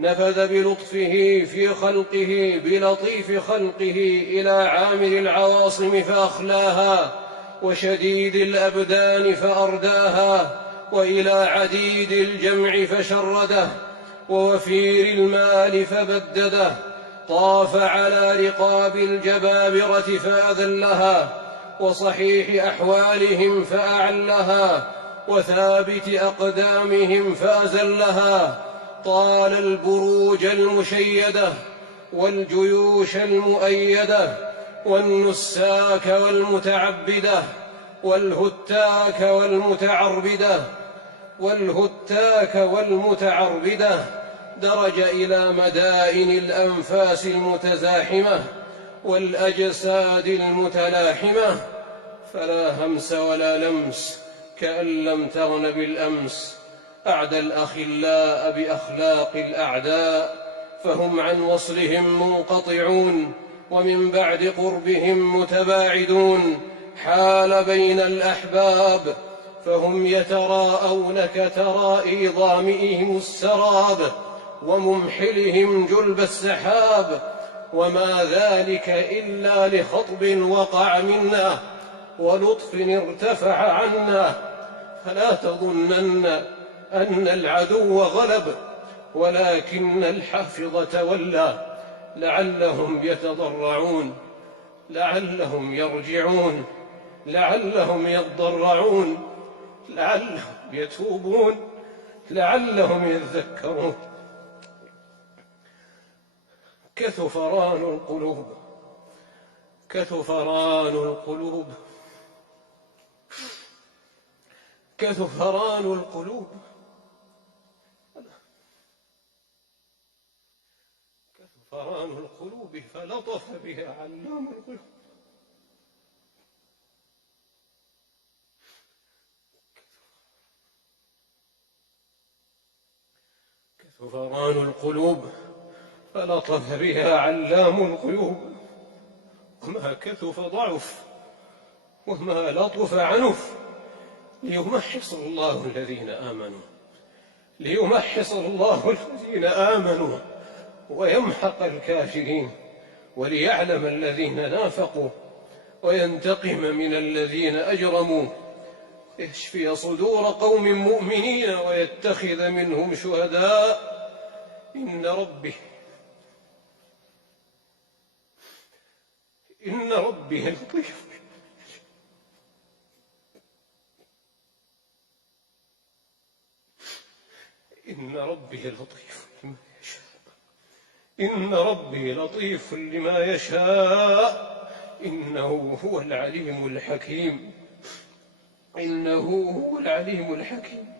نفذ بلطفه في خلقه بلطيف خلقه إلى عامر العواصم فأخلاها، وشديد الأبدان فأرداها، وإلى عديد الجمع فشرده، ووفير المال فبدده. طاف على رقاب الجبابرة فأذلها، وصحيح أحوالهم فأعلها، وثابت أقدامهم فأزلها. طال البروج المشيدة والجيوش المؤيدة والنساك والمتعبدة والهتاك والمتعربدة درج إلى مدائن الأنفاس المتزاحمة والأجساد المتلاحمة، فلا همس ولا لمس كأن لم تغن بالأمس. أعدى الأخلاء بأخلاق الأعداء، فهم عن وصلهم منقطعون، ومن بعد قربهم متباعدون. حال بين الأحباب، فهم يتراءون كترائي ظامئهم السراب، وممحلهم جلب السحاب، وما ذلك إلا لخطب وقع منا ولطف ارتفع عنا. فلا تظنن أن العدو غلب، ولكن الحافظ تولى. لعلهم يتضرعون، لعلهم يرجعون، لعلهم يضرعون، لعلهم يتوبون، لعلهم يذكرون. كثفران القلوب، كثفران القلوب، كثفران القلوب، كثفران القلوب فلطف بها علام القلوب. كثفران القلوب فلطف بها علام الغيوب. وما كثف ضعف، وما لطف عنف، ليمحص الله الذين آمنوا، ليمحص الله الذين آمنوا ويمحق الكافرين، وليعلم الذين نافقوا وينتقم من الذين أجرموا، يشفي صدور قوم مؤمنين ويتخذ منهم شهداء. إن ربي لطيف، إن ربي لطيف لما يشاء، إن ربي لطيف لما يشاء. إنه هو العليم الحكيم، إنه هو العليم الحكيم.